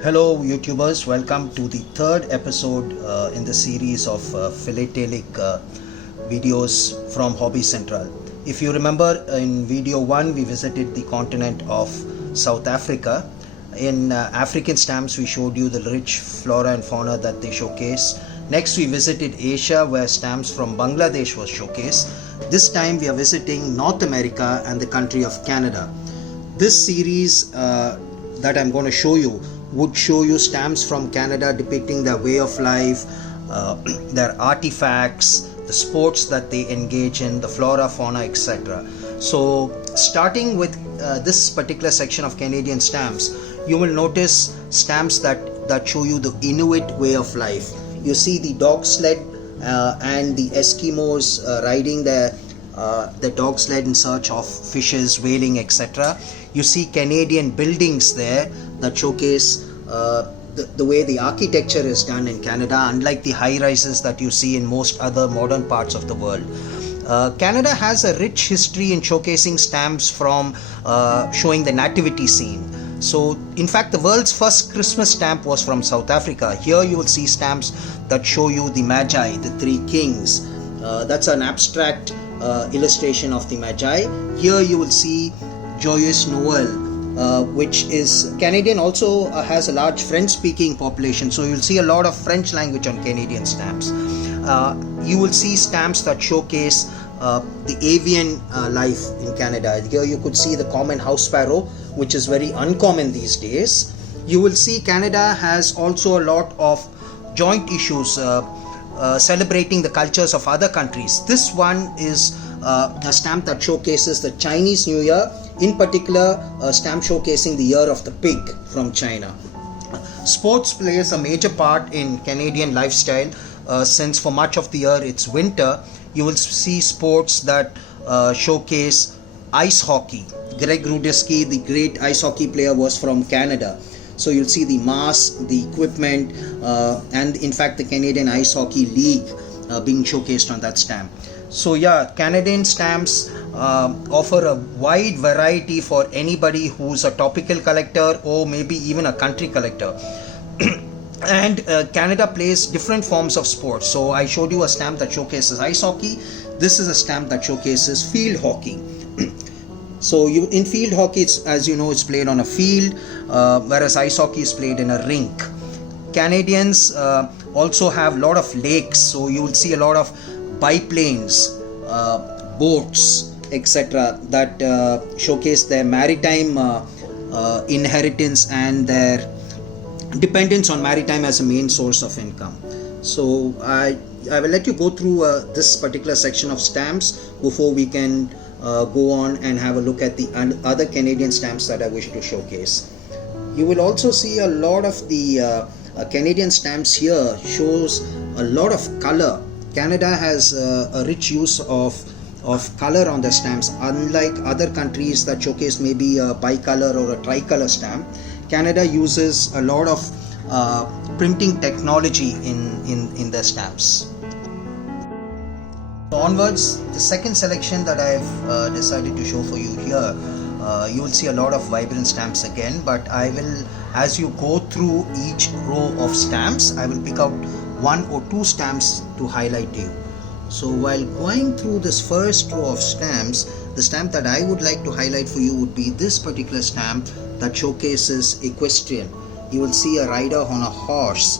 Hello, YouTubers. Welcome to the third episode in the series of philatelic videos from Hobby Central. If you remember, in video 1, we visited the continent of South Africa. In African stamps, we showed you the rich flora and fauna that they showcase. Next, we visited Asia, where stamps from Bangladesh was showcased. This time, we are visiting North America and the country of Canada. This series that I'm going to show you would show you stamps from Canada depicting their way of life, their artifacts, the sports that they engage in, the flora, fauna, etc. So starting with this particular section of Canadian stamps, you will notice stamps that show you the Inuit way of life. You see the dog sled and the Eskimos riding the dog sled in search of fishes, whaling, etc. You see Canadian buildings there that showcase the way the architecture is done in Canada, unlike the high rises that you see in most other modern parts of the world. Canada has a rich history in showcasing stamps from showing the nativity scene. So in fact, the world's first Christmas stamp was from South Africa. Here you will see stamps that show you the Magi, the three kings. That's an abstract illustration of the Magi. Here you will see Joyeux Noel, which is Canadian, also has a large French speaking population, so you'll see a lot of French language on Canadian stamps. You will see stamps that showcase the avian life in Canada. Here you could see the common house sparrow, which is very uncommon these days. You will see Canada has also a lot of joint issues celebrating the cultures of other countries. This one is a stamp that showcases the Chinese New Year, in particular a stamp showcasing the year of the pig from China. Sports plays a major part in Canadian lifestyle since for much of the year it's winter. You will see sports that showcase ice hockey. Greg Rudiski, the great ice hockey player, was from Canada. So you'll see the mask, the equipment, and in fact the Canadian Ice Hockey League being showcased on that stamp. So yeah, Canadian stamps offer a wide variety for anybody who's a topical collector or maybe even a country collector. And Canada plays different forms of sports. So I showed you a stamp that showcases ice hockey. This is a stamp that showcases field hockey. So in field hockey, as you know, it's played on a field, whereas ice hockey is played in a rink. Canadians also have a lot of lakes, so you will see a lot of biplanes, boats, etc. that showcase their maritime inheritance and their dependence on maritime as a main source of income. So I will let you go through this particular section of stamps before we can go on and have a look at the other Canadian stamps that I wish to showcase. You will also see a lot of the Canadian stamps here shows a lot of color. Canada has a rich use of color on the stamps. Unlike other countries that showcase maybe a bicolor or a tricolor stamp, Canada uses a lot of printing technology in their stamps. So onwards, the second selection that I've decided to show for you here, you will see a lot of vibrant stamps again, but I will, as you go through each row of stamps, I will pick out one or two stamps to highlight to you. So while going through this first row of stamps, the stamp that I would like to highlight for you would be this particular stamp that showcases equestrian. You will see a rider on a horse.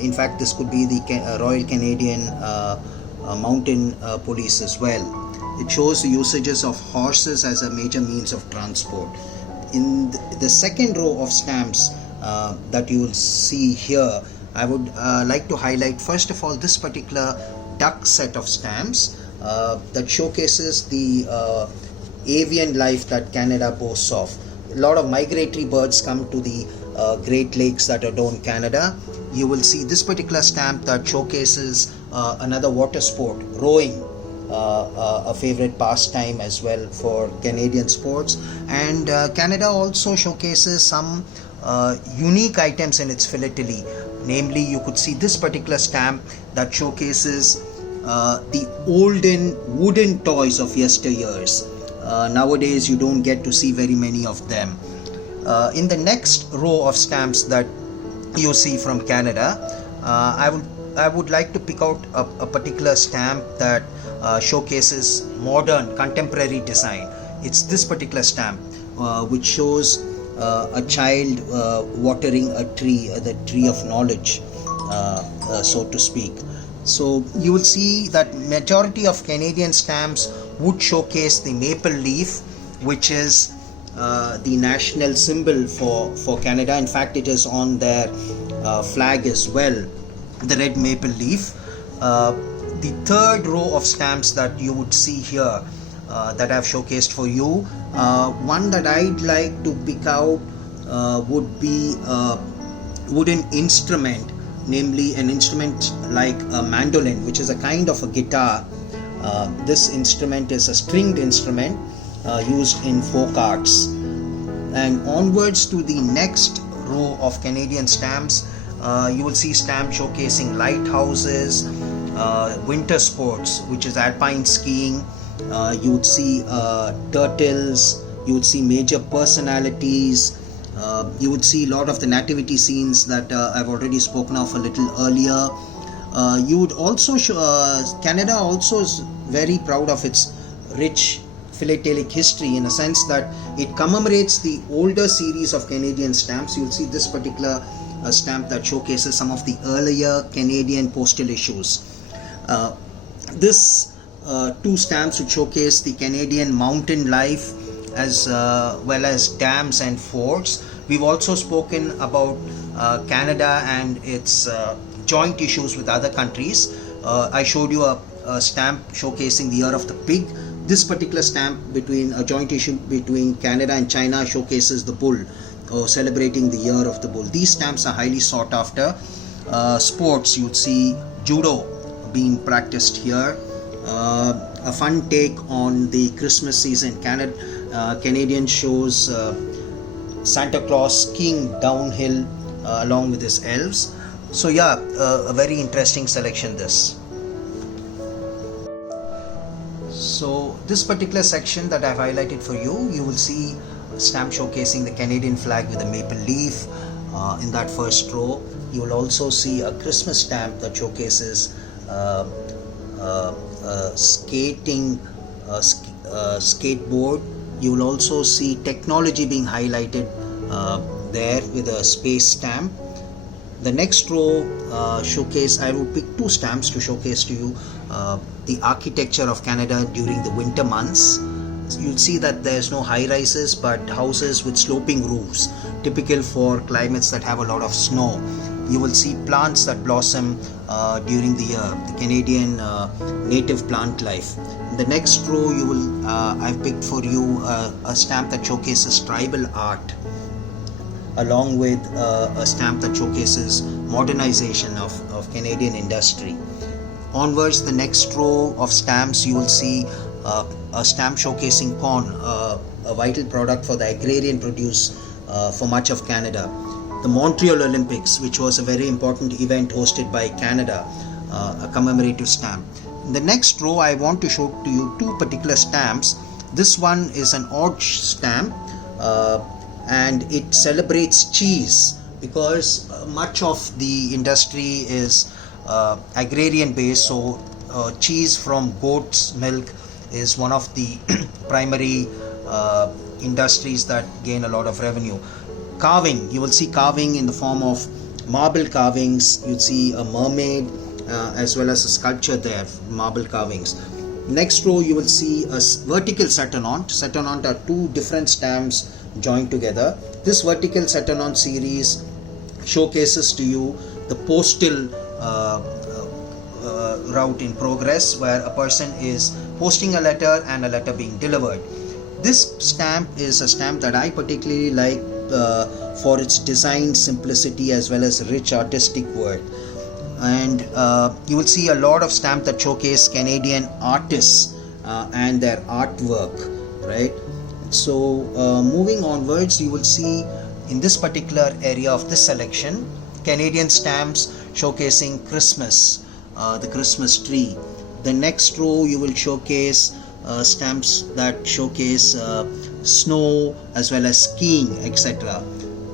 In fact, this could be the Royal Canadian Mountain Police as well. It shows the usages of horses as a major means of transport. In the second row of stamps that you will see here, I would like to highlight first of all this particular duck set of stamps that showcases the avian life that Canada boasts of. A lot of migratory birds come to the Great Lakes that adorn Canada. You will see this particular stamp that showcases another water sport, rowing, a favorite pastime as well for Canadian sports. And Canada also showcases some unique items in its philately. Namely, you could see this particular stamp that showcases the olden wooden toys of yesteryears. Nowadays you don't get to see very many of them. In the next row of stamps that you see from Canada, I would like to pick out a particular stamp that showcases modern contemporary design. It's this particular stamp which shows a child watering a tree, the tree of knowledge, so to speak. So you will see that majority of Canadian stamps would showcase the maple leaf, which is the national symbol for Canada. In fact, it is on their flag as well, the red maple leaf. The third row of stamps that you would see here that I've showcased for you, one that I'd like to pick out would be a wooden instrument, namely an instrument like a mandolin, which is a kind of a guitar. This instrument is a stringed instrument used in folk arts. And onwards to the next row of Canadian stamps, you will see stamps showcasing lighthouses, winter sports, which is alpine skiing. You would see turtles, you would see major personalities, you would see a lot of the nativity scenes that I've already spoken of a little earlier. You would also Canada also is very proud of its rich philatelic history, in a sense that it commemorates the older series of Canadian stamps. You'll see this particular stamp that showcases some of the earlier Canadian postal issues. This two stamps would showcase the Canadian mountain life as well as dams and forts. We've also spoken about Canada and its joint issues with other countries. I showed you a stamp showcasing the Year of the Pig. This particular stamp, between a joint issue between Canada and China, showcases the bull, celebrating the Year of the Bull. These stamps are highly sought after. Sports, you'd see judo being practiced here. A fun take on the Christmas season. Canadian shows Santa Claus skiing downhill along with his elves. So yeah, a very interesting selection this. So this particular section that I've highlighted for you, you will see a stamp showcasing the Canadian flag with a maple leaf in that first row. You will also see a Christmas stamp that showcases skating skateboard. You will also see technology being highlighted there with a space stamp. The next row I will pick two stamps to showcase to you the architecture of Canada during the winter months. You'll see that there's no high rises but houses with sloping roofs, typical for climates that have a lot of snow. You will see plants that blossom during the year, the Canadian native plant life. In the next row, I've picked for you a stamp that showcases tribal art, along with a stamp that showcases modernization of Canadian industry. Onwards, the next row of stamps, you will see a stamp showcasing corn, a vital product for the agrarian produce for much of Canada. The Montreal Olympics, which was a very important event hosted by Canada, a commemorative stamp. In the next row, I want to show to you two particular stamps. This one is an odd stamp and it celebrates cheese, because much of the industry is agrarian based, so cheese from goat's milk is one of the primary industries that gain a lot of revenue. Carving, you will see carving in the form of marble carvings. You'll see a mermaid as well as a sculpture there, marble carvings. Next row, you will see a vertical Saturnaut. Saturnaut are two different stamps joined together. This vertical Saturnaut series showcases to you the postal route in progress, where a person is posting a letter and a letter being delivered. This stamp is a stamp that I particularly like for its design simplicity as well as rich artistic work. And you will see a lot of stamps that showcase Canadian artists and their artwork, right? So moving onwards, you will see in this particular area of this selection, Canadian stamps showcasing Christmas, the Christmas tree. The next row, you will showcase stamps that showcase snow as well as skiing, etc.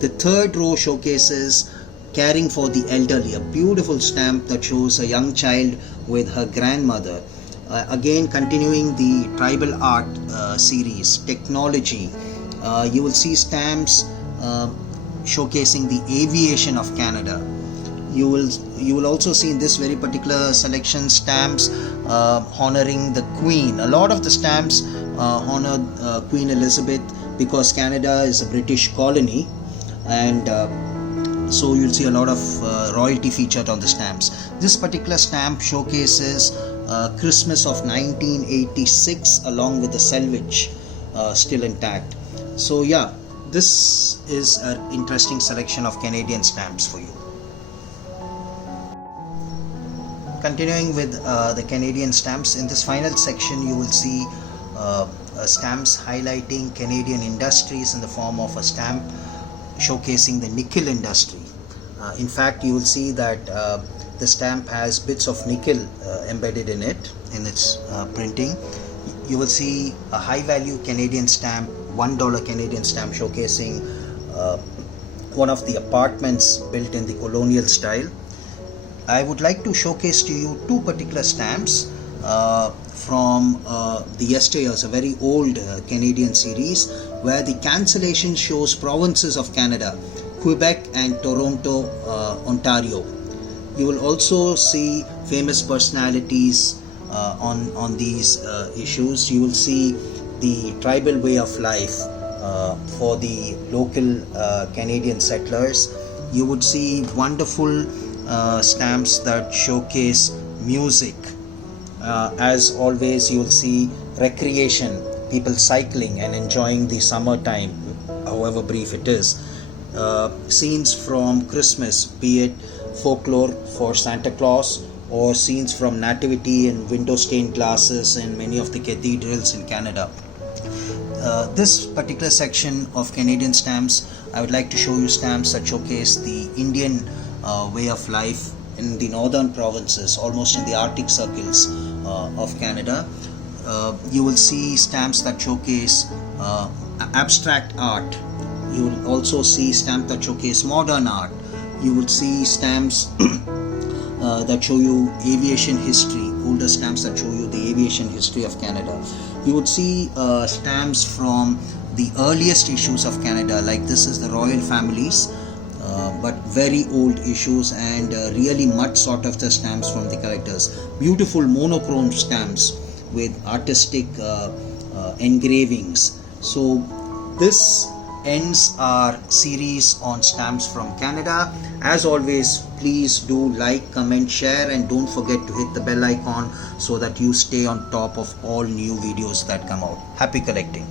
The third row showcases Caring for the Elderly, a beautiful stamp that shows a young child with her grandmother. Again, continuing the tribal art series, Technology, you will see stamps showcasing the aviation of Canada. You will also see in this very particular selection stamps honoring the Queen. A lot of the stamps honor Queen Elizabeth because Canada is a British colony, and so you'll see a lot of royalty featured on the stamps. This particular stamp showcases Christmas of 1986 along with the selvage still intact. So yeah, this is an interesting selection of Canadian stamps for you. Continuing with the Canadian stamps, in this final section you will see stamps highlighting Canadian industries in the form of a stamp showcasing the nickel industry. In fact, you will see that the stamp has bits of nickel embedded in it, in its printing. You will see a high value Canadian stamp, $1 Canadian stamp showcasing one of the apartments built in the colonial style. I would like to showcase to you two particular stamps from the yesteryears, a very old Canadian series where the cancellation shows provinces of Canada, Quebec and Toronto, Ontario. You will also see famous personalities on these issues. You will see the tribal way of life for the local Canadian settlers. You would see wonderful stamps that showcase music. As always, you will see recreation, people cycling and enjoying the summertime, however brief it is. Scenes from Christmas, be it folklore for Santa Claus or scenes from nativity and window stained glasses in many of the cathedrals in Canada. This particular section of Canadian stamps, I would like to show you stamps that showcase the Indian way of life in the northern provinces, almost in the Arctic circles of Canada. You will see stamps that showcase abstract art. You will also see stamps that showcase modern art. You will see stamps that show you aviation history, older stamps that show you the aviation history of Canada. You would see stamps from the earliest issues of Canada, like this is the royal families, but very old issues, and really much sought after stamps from the characters. Beautiful monochrome stamps with artistic engravings. So this ends our series on stamps from Canada. As always, please do like, comment, share, and don't forget to hit the bell icon so that you stay on top of all new videos that come out. Happy collecting.